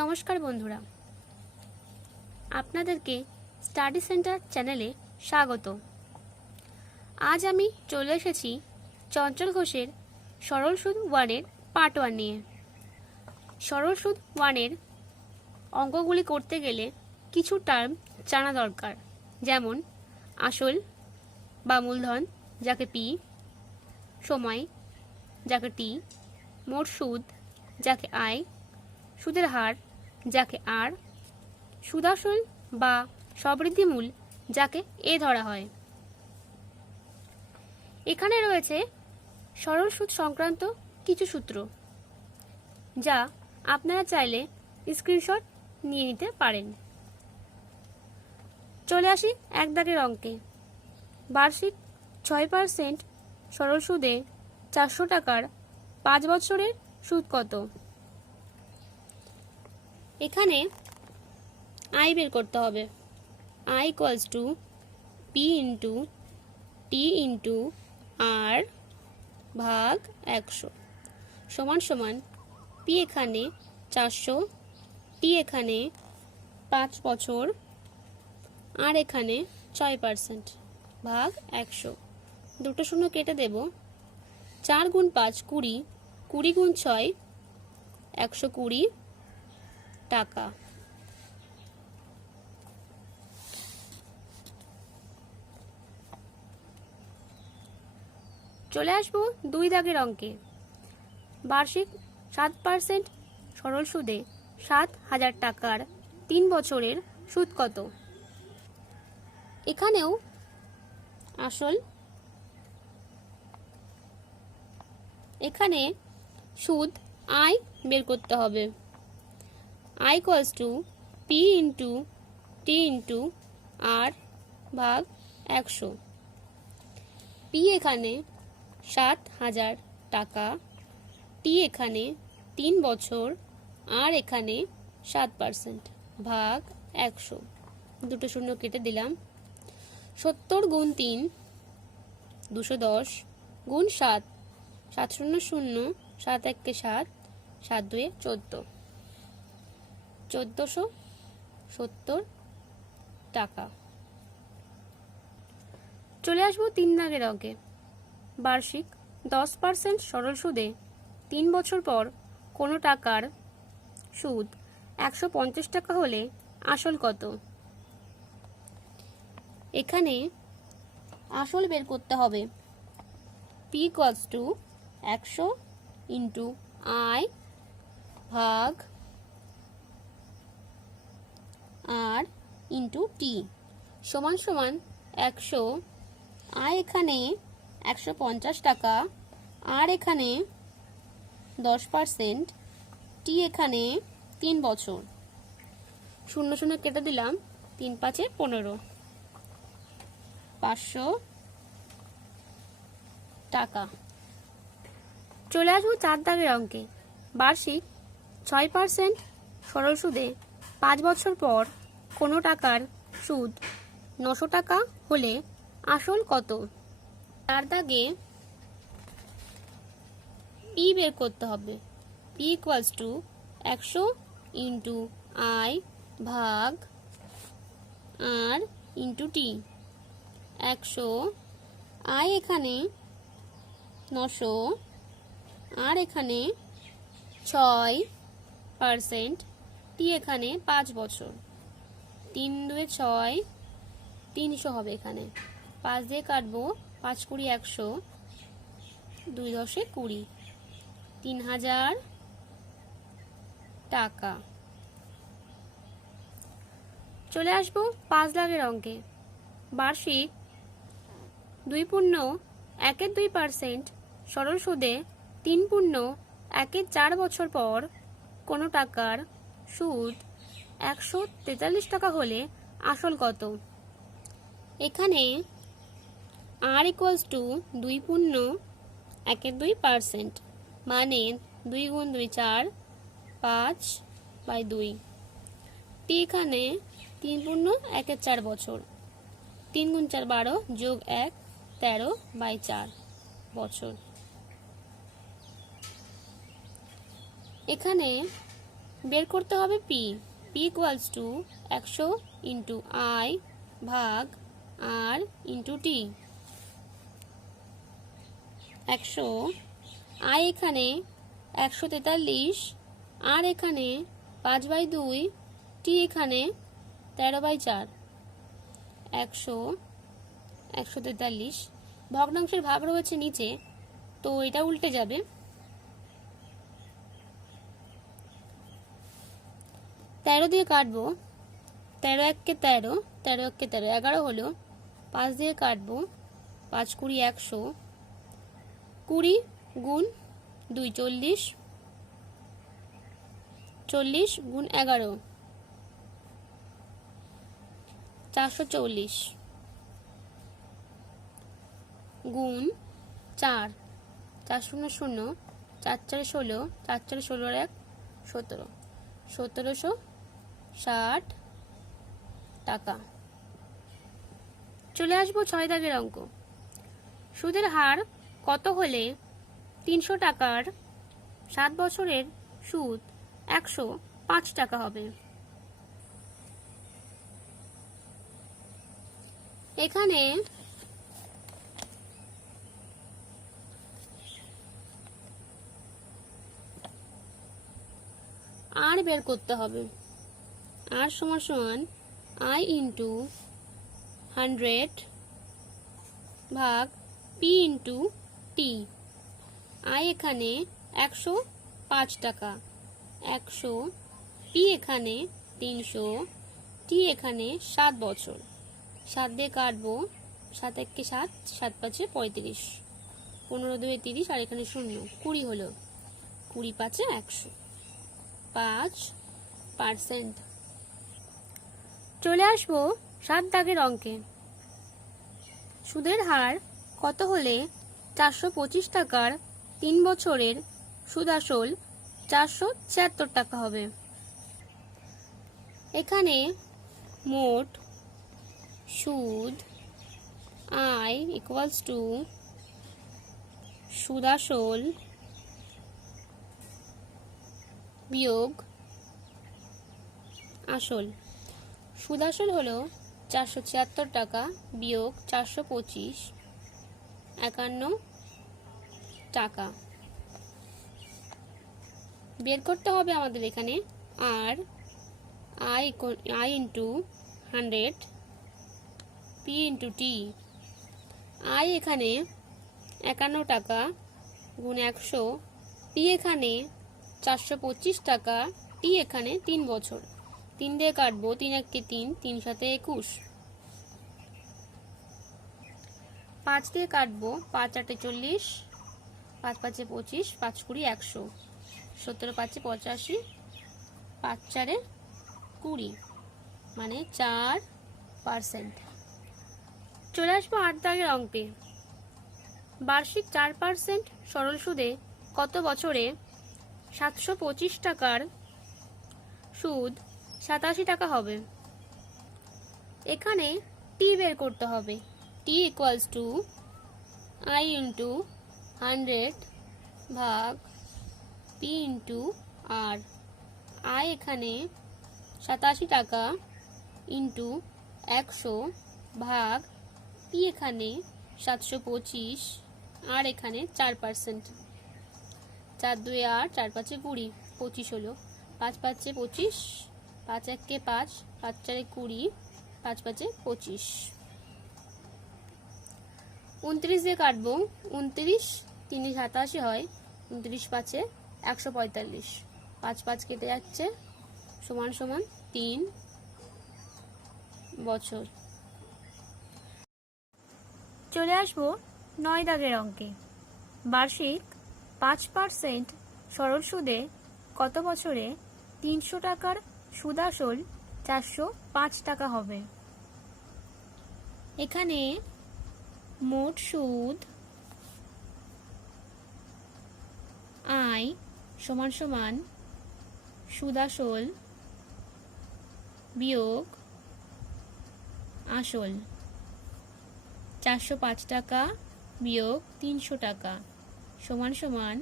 নমস্কার বন্ধুরা, আপনাদেরকে স্টাডি সেন্টার চ্যানেলে স্বাগত। আজ আমি চলে এসেছি চঞ্চল ঘোষের সরল সুদ 1-এর পার্ট 1 নিয়ে। সরল সুদ 1-এর অঙ্কগুলি করতে গেলে কিছু টার্ম জানা দরকার, যেমন আসল বা মূলধন যাকে পি, সময় যাকে টি, মোট সুদ যাকে আই, সুদের হার যাকে আর, সুদাসল বা সবৃদ্ধিমূল যাকে এ ধরা হয়। এখানে রয়েছে সরল সুদ সংক্রান্ত কিছু সূত্র, যা আপনারা চাইলে স্ক্রিনশট নিয়ে নিতে পারেন। চলে আসি এক দাগের অঙ্কে। বার্ষিক 6% সরল সুদে 400 টাকার 5 বছরের সুদ কত? এখানে আই বের করতে হবে। I equals to P into T into R ভাগ 100 সমান সমান পি এখানে 400, টি এখানে 5 বছর, আর এখানে 6% ভাগ 100। দুটো শূন্য কেটে দেব। 4 গুণ 5 20, 20 গুণ 6 120 টাকা। চলে আসবো 2 দাগের অঙ্কে। বার্ষিক 7% সরল সুদে 7,000 টাকার 3 বছরের সুদ কত? এখানেও আসল, এখানে সুদ আই বের করতে হবে। I equals to P into T into R ভাগ 100। পি এখানে 7,000 টাকা, টি এখানে 3 বছর, আর এখানে 7% ভাগ 100। দুটো শূন্য কেটে দিলাম। 70 গুণ 3 210 গুণ 7 7 শূন্য শূন্য 7 1 7 7 2 14 1470 টাকা। চলে আসবো 3 দাগের অঙ্কে। বার্ষিক 10% সরল সুদে 3 বছর পর কোনো টাকার সুদ 150 টাকা হলে আসল কত? এখানে আসল বের করতে হবে। P equals to 100 into I ভাগ আর ইন্টু টি সমান সমান 100। আই এখানে 150 টাকা, আর এখানে 10%, টি এখানে 3 বছর। শূন্য শূন্য কেটে দিলাম। 3 5 15 500 টাকা। চলে আসবো 4 দাগের অঙ্কে। বার্ষিক 6% সরল সুদে 5 বছর পর কোনো টাকার সুদ 900 টাকা হলে আসল কত? 4 দাগে পি বের করতে হবে। P equals to 100 into I ভাগ আর ইন্টু টি। 100, আই এখানে 900, আর এখানে 6%, টি এখানে 5 বছর। 3 2 6 300 হবে। এখানে 5 দিয়ে কাটবো। 5 20 100, 2 10 20 3000 টাকা। চলে আসবো 5 দাগের অঙ্কে। বার্ষিক 2.1% সরল সুদে 3.14 বছর পর কোনো টাকার সুদ 143 টাকা হলে আসল কত? এখানে আর ইকুয়ালস টু 2.12% মানে 2 গুণ 2 4 5/2। টি এখানে 3.14 বছর। 3 গুণ 4 12 যোগ 1 13/4 বছর। এখানে বের করতে হবে P. P equals to 100 into I ভাগ আর ইন্টু টি। 100, আই এখানে 143, আর এখানে 5/2, টি এখানে 13/4। 100, 143, ভগ্নাংশের ভাগ রয়েছে নিচে, তো এটা উল্টে যাবে। 13 দিয়ে কাটবো, 13 1 13, 13 1 13, 11 হলো। 5 দিয়ে কাটবো, 5 20 100, 20 গুণ 2 40, 40 গুণ 11 440, গুণ 4, 4 0 0, 4 4 16, 4 4 16 আর 1 17, 1760 টাকা। চলে আসবো 6 দাগের অঙ্ক। সুদের হার কত হলে 300 টাকার 7 বছরের সুদ 105 টাকা হবে? এখানে আর বের করতে হবে। আর সমান সমান আই ইন্টু 100 ভাগ পি ইন্টু টি। আই এখানে 105 টাকা, 100, পি এখানে 300, টি এখানে 7 বছর। 7 দিয়ে কাটবো, 7 1 7, 7 5 35, 15 2 30, আর এখানে 0, 20 হলো। 20 5 100, 5%। চলে আসবো 7 দাগের অঙ্কে। সুদের হার কত হলে 425 টাকার 3 বছরের সুদ আসল 476 টাকা হবে? এখানে মোট সুদ আই ইকুয়ালস টু সুদ আসল বিয়োগ আসল। সুদ আসল হলো 476 টাকা বিয়োগ 425, 51 টাকা। বের করতে হবে আমাদের এখানে আর I into 100, P into T. I এখানে 51 টাকা গুণ 100, পি এখানে 425 টাকা, টি এখানে 3 বছর। 3 দিয়ে কাটবো, 3 1 3, 3 7 21, 5 দিয়ে কাটবো, 5 8 40, 5 5 25, 5 20 100, 17 5 85, 5 4 20, মানে 4%। চলে আসবো 8 দাগের অঙ্কে। বার্ষিক 4% সরল সুদে কত বছরে 725 টাকার সুদ 87 টাকা হবে? এখানে টি বের করতে হবে। টি ইকুয়ালস টু আই ইন্টু 100 ভাগ পি ইন্টু আর। আই এখানে 87 টাকা ইন্টু 100 ভাগ পি এখানে 725, আর এখানে 4%। 4 2 8, 4 5 20, 25 হলো। 5 5 25, 5 1 5, 5 4 20, 5 5 25, 29 দিয়ে কাটবো, 29 3 87 হয়, 29 5 145, 5 5 কেটে যাচ্ছে, সমান সমান 3 বছর। চলে আসবো 9 দাগের অঙ্কে। বার্ষিক 5% সরল সুদে কত বছরে 300 টাকার সুদ আসল 405 টাকা হবে? এখানে মোট সুদ আই সমান সমান সুদ আসল বিয়োগ আসল। 405 টাকা বিয়োগ 300 টাকা সমান সমান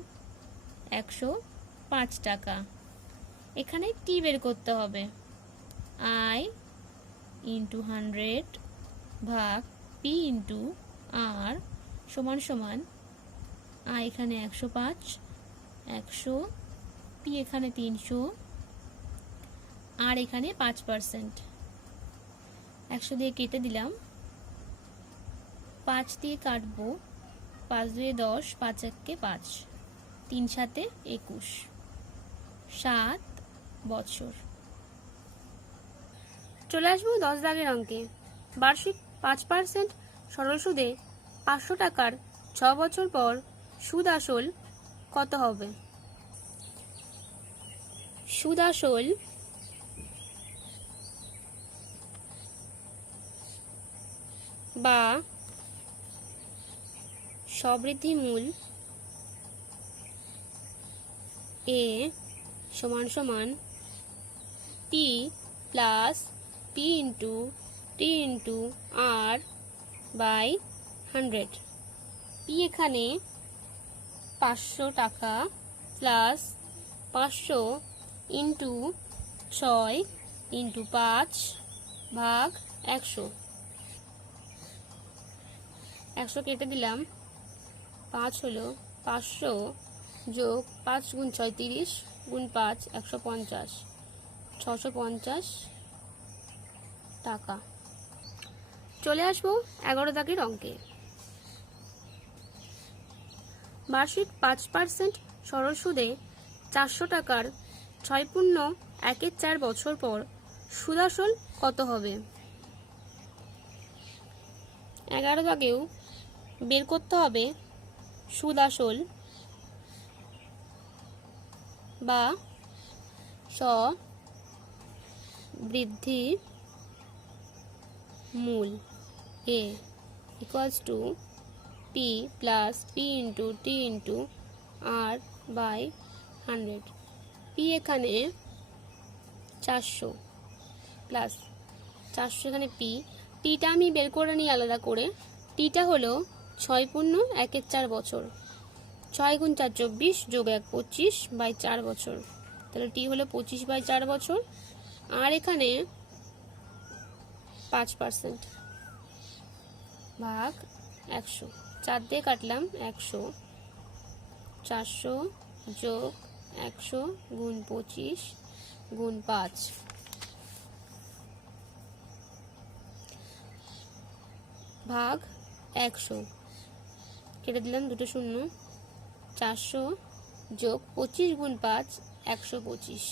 105 টাকা। এখানে টি বের করতে হবে। আই ইন্টু 100 ভাগ পি ইন্টু আর সমান সমান আই এখানে 105, 100, পি এখানে 300, আর এখানে 5%। 100 দিয়ে কেটে দিলাম, 5 দিয়ে কাটবো, 5 2 10, 5 1 5, 3 7 21, 7 বছর। চলে আসবো 10 দাগের অঙ্কে। বার্ষিক 5% সরল সুদে 500 টাকার 6 বছর পর সুদ আসল কত হবে? সুদ আসল বা সবৃদ্ধি মূল এ সমান সমান P plus P into T into R by 100। P এখানে 500 টাকা প্লাস 500 ইন্টু 6 ইন্টু 5 ভাগ 100। 100 কেটে দিলাম, 5 হলো 500 যোগ 5 গুণ 6 30 গুণ 5 150, 650 টাকা। চলে আসবো 11 দাগের অঙ্কে। বার্ষিক 5% সরল সুদে 400 টাকার 6.14 বছর পর সুদ আসল কত হবে? 11 দাগেও বের করতে হবে সুদ আসল বা সবৃদ্ধি মূল A equals to P plus P into T into R by 100। P এখানে 400 প্লাস 400 এখানে পি, টিটা আমি বের করে নিই আলাদা করে। টিটা হলো 6.14 বছর, 6 গুণ 4 24 যোগ 1 25 বাই 4 বছর, তাহলে টি হলো 25 বাই 4 বছর। আর এখানে 5% ভাগ 100, 4 দিয়ে কাটলাম 100, 400 যোগ 100 গুণ 25 গুণ 5 ভাগ 100, কেটে দিলাম দুটো শূন্য, 400 যোগ 25 গুণ 5 125,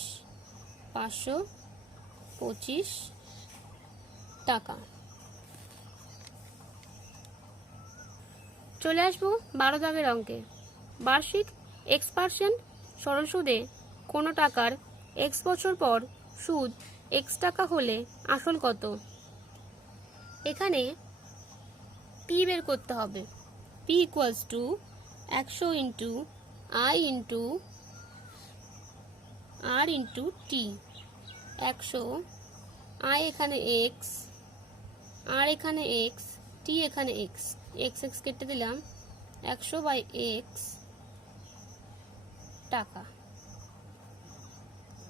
525 টাকা। চলে আসবো 12 দাগের অঙ্কে। বার্ষিক x% সরল সুদে কোনো টাকার x বছর পর সুদ x টাকা হলে আসল কত? এখানে p বের করতে হবে। p equals to 100 into i into r into T. 100, i এখানে x, r এখানে x, t এখানে x, x x কেটে দিলাম, 100 বাই x টাকা।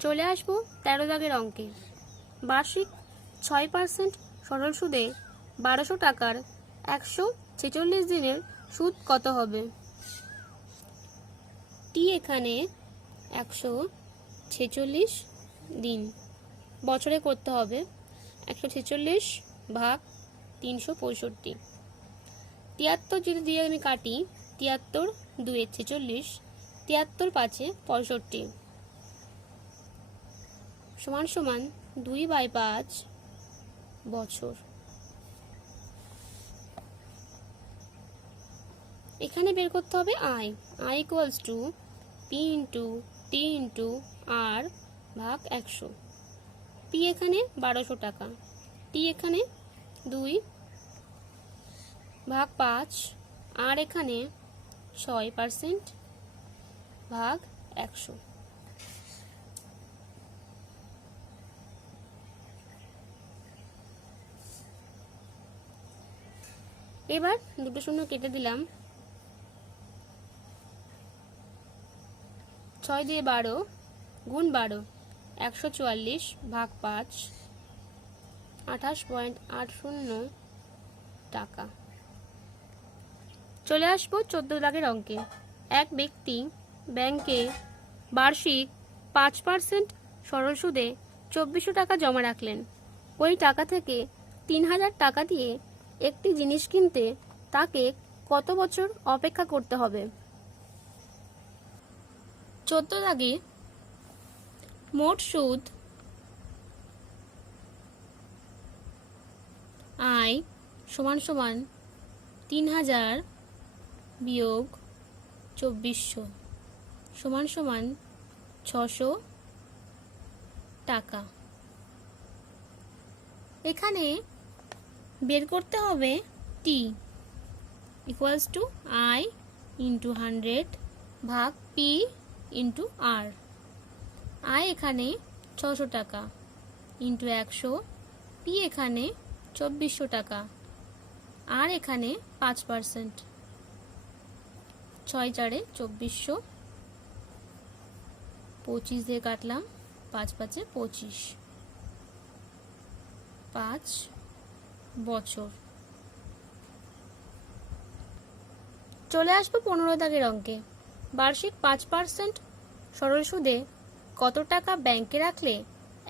চলে আসবো 13 দাগের অঙ্কে। বার্ষিক 6% সরল সুদে 1200 টাকার 146 দিনের সুদ কত হবে? টি এখানে 146 দিন বছরে করতে হবে। 146 ভাগ 365, 73 যদি দিয়ে আমি কাটি, 73 2 46, 73 5 65 সমান সমান 2 বাই 5 বছর। এখানে বের করতে হবে I equals to P into T into R ভাগ 100। পি এখানে 1200 টাকা, টি এখানে 2 ভাগ 5, আর এখানে 6% ভাগ 100। এবার দুটো শূন্য কেটে দিলাম, 6 দিয়ে 12 গুণ 12, 144 ভাগ 5 28.80 টাকা। চলে আসবো 14 দাগের অঙ্কে। এক ব্যক্তি ব্যাংকে বার্ষিক 5% সরল সুদে 2400 টাকা জমা রাখলেন। ওই টাকা থেকে 3000 টাকা দিয়ে একটি জিনিস কিনতে তাকে কত বছর অপেক্ষা করতে হবে? 14 দাগে মোট সুদ আয় সমান সমান 3000 বিয়োগ 2400 সমান সমান 600 টাকা। এখানে বের করতে হবে টি ইকুয়ালস টু আই ইন্টু 100 ভাগ পি ইন্টু আর। আয় এখানে 600 টাকা ইন্টু 100, পি এখানে 2400 টাকা, আর এখানে 5%। 6 4 2400, 25 দিয়ে কাটলাম, 5 5 25, 5 বছর। চলে আসবো 15 দাগের অঙ্কে। বার্ষিক 5% সরল সুদে কত টাকা ব্যাংকে রাখলে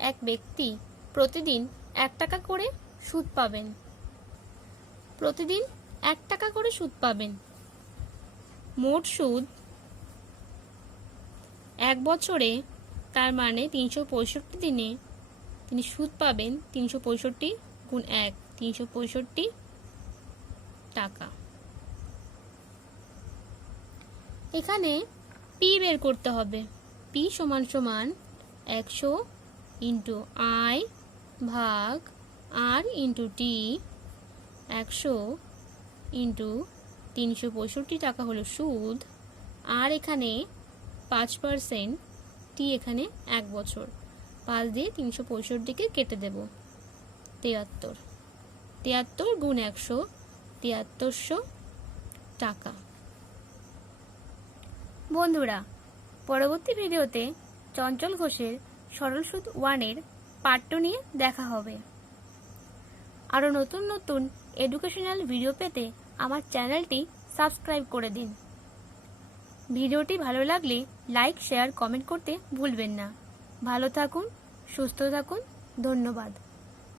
এক ব্যক্তি প্রতিদিন 1 টাকা করে সুদ পাবেন? প্রতিদিন 1 টাকা করে সুদ পাবেন। মোট সুদ 1 বছরে, তার মানে 365 দিনে তিনি সুদ পাবেন 365 গুণ 1, 365 টাকা। এখানে পি বের করতে হবে। পি সমান সমান 100 ইন্টু আই ভাগ আর ইন্টু টি। 100 ইন্টু 365 টাকা হলো সুদ, আর এখানে 5%, টি এখানে 1 বছর। 5 দিয়ে 365কে কেটে দেব, 73। 73 গুণ 100, 7300 টাকা। বন্ধুরা, পরবর্তী ভিডিওতে চঞ্চল ঘোষের সরল সুদ 1-এর পার্ট 2 নিয়ে দেখা হবে। আরও নতুন নতুন এডুকেশনাল ভিডিও পেতে আমার চ্যানেলটি সাবস্ক্রাইব করে দিন। ভিডিওটি ভালো লাগলে লাইক, শেয়ার, কমেন্ট করতে ভুলবেন না। ভালো থাকুন, সুস্থ থাকুন, ধন্যবাদ।